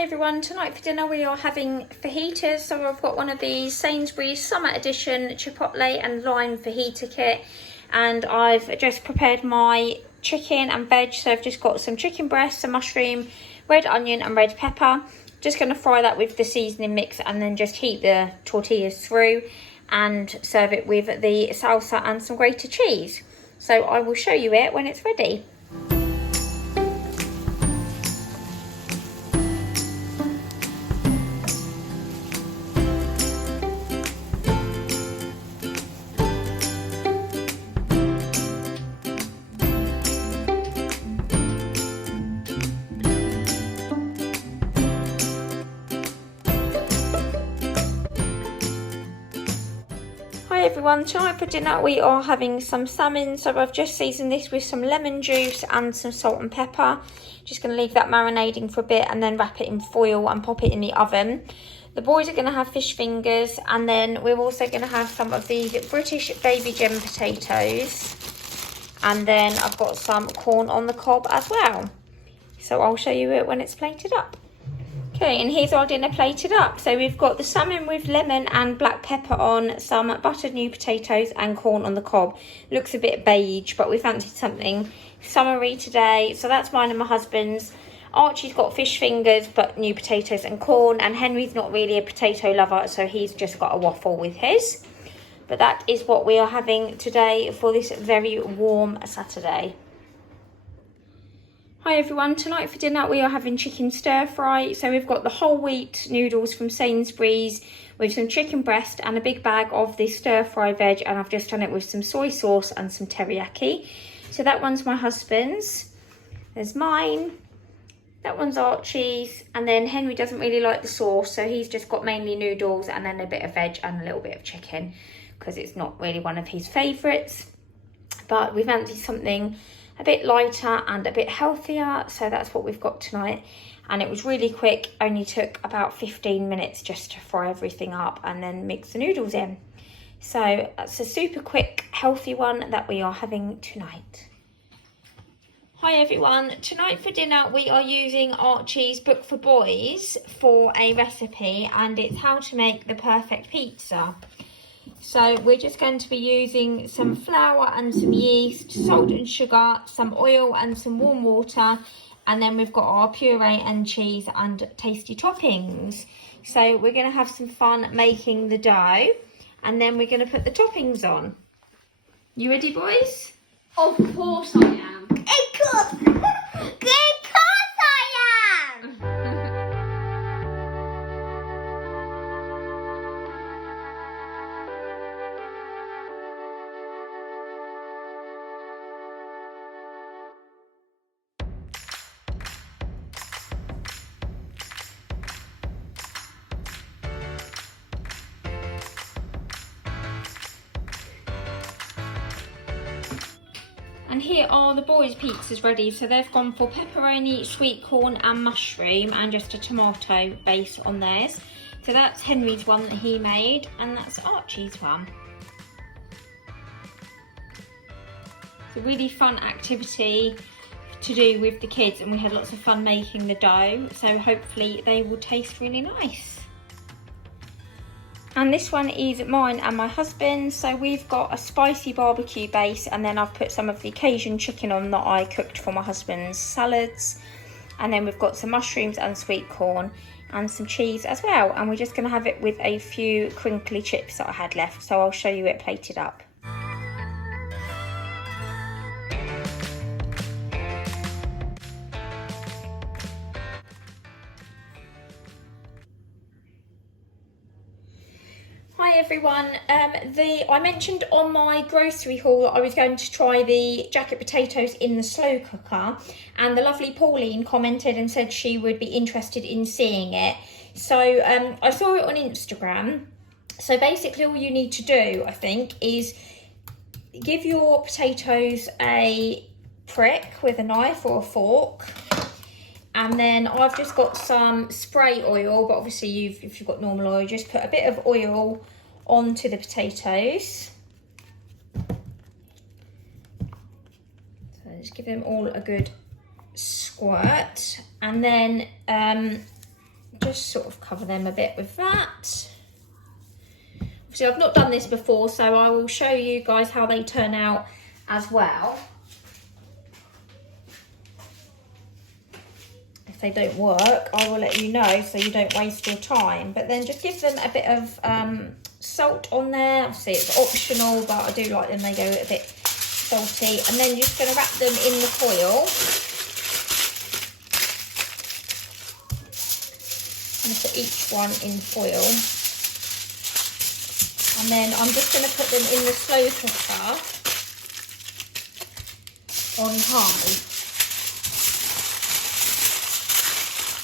Hi everyone, tonight for dinner we are having fajitas. So I've got one of these Sainsbury's Summer Edition Chipotle and Lime Fajita kit, and I've just prepared my chicken and veg. So I've just got some chicken breast, some mushroom, red onion and red pepper. Just going to fry that with the seasoning mix and then just heat the tortillas through and serve it with the salsa and some grated cheese. So I will show you it when it's ready. Hi everyone, tonight for dinner we are having some salmon. So I've just seasoned this with some lemon juice and some salt and pepper. Just going to leave that marinating for a bit and then wrap it in foil and pop it in the oven. The boys are going to have fish fingers, and then we're also going to have some of these British baby gem potatoes. And then I've got some corn on the cob as well. So I'll show you it when it's plated up. Okay, and here's our dinner plated up. So we've got the salmon with lemon and black pepper on, some buttered new potatoes and corn on the cob. Looks a bit beige, but we fancied something summery today. So that's mine and my husband's. Archie's got fish fingers, but new potatoes and corn. And Henry's not really a potato lover, so he's just got a waffle with his. But that is what we are having today for this very warm Saturday. Hi everyone, tonight for dinner we are having chicken stir fry. So we've got the whole wheat noodles from Sainsbury's with some chicken breast and a big bag of this stir fry veg, and I've just done it with some soy sauce and some teriyaki. So that one's my husband's, there's mine, that one's Archie's, and then Henry doesn't really like the sauce, so he's just got mainly noodles and then a bit of veg and a little bit of chicken because it's not really one of his favourites. But we fancied something a bit lighter and a bit healthier, so that's what we've got tonight. And it was really quick, only took about 15 minutes just to fry everything up and then mix the noodles in. So that's a super quick healthy one that we are having tonight. Hi everyone, tonight for dinner we are using Archie's book for boys for a recipe, and it's how to make the perfect pizza. So we're just going to be using some flour and some yeast, salt and sugar, some oil and some warm water, and then we've got our puree and cheese and tasty toppings. So we're going to have some fun making the dough, and then we're going to put the toppings on. You ready, boys? Of course I am. Of course. Of course I am. And here are the boys' pizzas ready. So they've gone for pepperoni, sweet corn and mushroom, and just a tomato base on theirs. So that's Henry's one that he made, and that's Archie's one. It's a really fun activity to do with the kids, and we had lots of fun making the dough, so hopefully they will taste really nice. And this one is mine and my husband's. So we've got a spicy barbecue base, and then I've put some of the Cajun chicken on that I cooked for my husband's salads. And then we've got some mushrooms and sweet corn and some cheese as well. And we're just going to have it with a few crinkly chips that I had left. So I'll show you it plated up. Hi everyone, I mentioned on my grocery haul that I was going to try the jacket potatoes in the slow cooker, and the lovely Pauline commented and said she would be interested in seeing it. So I saw it on Instagram. So basically all you need to do, I think, is give your potatoes a prick with a knife or a fork. And then I've just got some spray oil, but obviously if you've got normal oil, just put a bit of oil onto the potatoes. So just give them all a good squirt. And then just sort of cover them a bit with that. Obviously I've not done this before, so I will show you guys how they turn out as well. If they don't work, I will let you know so you don't waste your time. But then just give them a bit of salt on there. Obviously it's optional, but I do like them, they go a bit salty. And then you're just going to wrap them in the foil. I'm going to put each one in foil. And then I'm just going to put them in the slow cooker on high.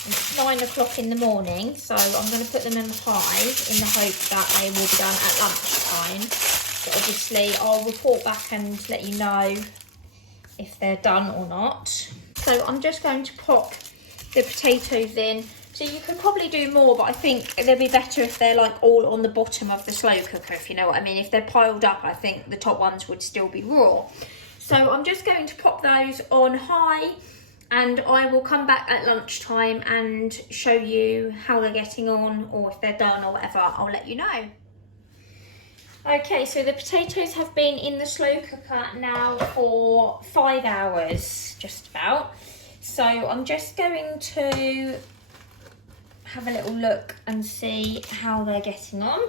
And it's 9 o'clock in the morning, so I'm going to put them in high in the hope that they will be done at lunchtime. But obviously I'll report back and let you know if they're done or not. So I'm just going to pop the potatoes in. So you could probably do more, but I think they'd be better if they're like all on the bottom of the slow cooker, if you know what I mean. If they're piled up, I think the top ones would still be raw. So I'm just going to pop those on high, and I will come back at lunchtime and show you how they're getting on, or if they're done or whatever, I'll let you know. Okay, so the potatoes have been in the slow cooker now for 5 hours, just about. So I'm just going to have a little look and see how they're getting on.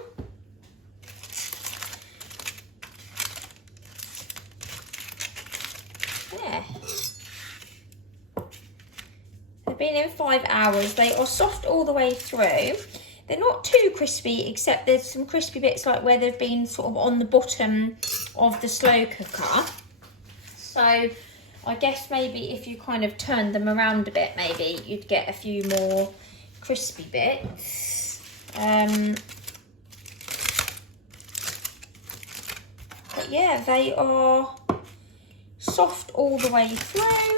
Yeah. They've been in 5 hours. They are soft all the way through. They're not too crispy, except there's some crispy bits like where they've been sort of on the bottom of the slow cooker. So I guess maybe if you kind of turned them around a bit, maybe you'd get a few more crispy bits. But yeah, they are soft all the way through,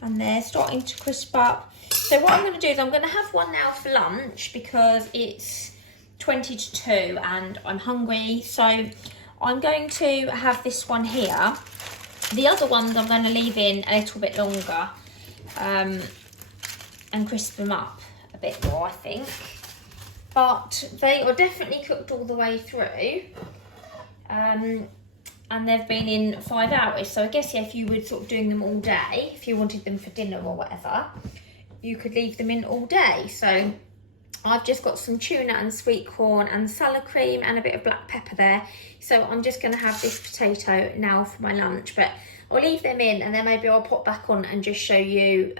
and they're starting to crisp up. So what I'm going to do is I'm going to have one now for lunch because it's 20 to 2 and I'm hungry. So I'm going to have this one here. The other ones I'm going to leave in a little bit longer and crisp them up a bit more, I think. But they are definitely cooked all the way through. And they've been in 5 hours. So I guess, yeah, if you were sort of doing them all day, if you wanted them for dinner or whatever, you could leave them in all day. So I've just got some tuna and sweet corn and salad cream and a bit of black pepper there. So I'm just going to have this potato now for my lunch. But I'll leave them in, and then maybe I'll pop back on and just show you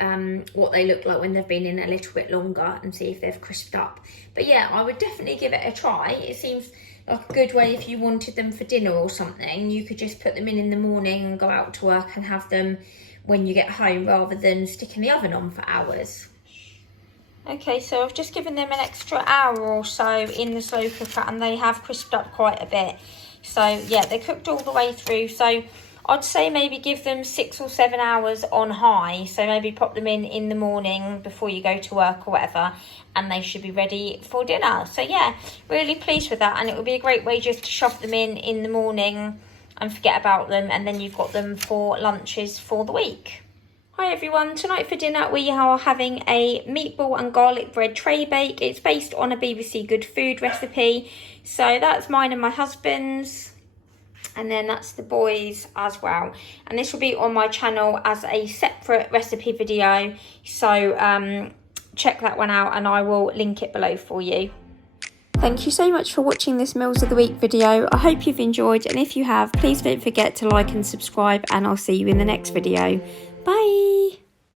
what they look like when they've been in a little bit longer and see if they've crisped up. But yeah, I would definitely give it a try. It seems like a good way if you wanted them for dinner or something. You could just put them in the morning and go out to work and have them when you get home, rather than sticking the oven on for hours. Okay, so I've just given them an extra hour or so in the slow cooker, and they have crisped up quite a bit. So yeah, they're cooked all the way through. So I'd say maybe give them 6 or 7 hours on high. So maybe pop them in the morning before you go to work or whatever, and they should be ready for dinner. So yeah, really pleased with that, and it would be a great way just to shove them in the morning and forget about them, and then you've got them for lunches for the week. Hi everyone, tonight for dinner we are having a meatball and garlic bread tray bake. It's based on a BBC Good Food recipe. So that's mine and my husband's, and then that's the boys as well. And this will be on my channel as a separate recipe video. So check that one out, and I will link it below for you. Thank you so much for watching this Meals of the Week video. I hope you've enjoyed, and if you have, please don't forget to like and subscribe, and I'll see you in the next video. Bye!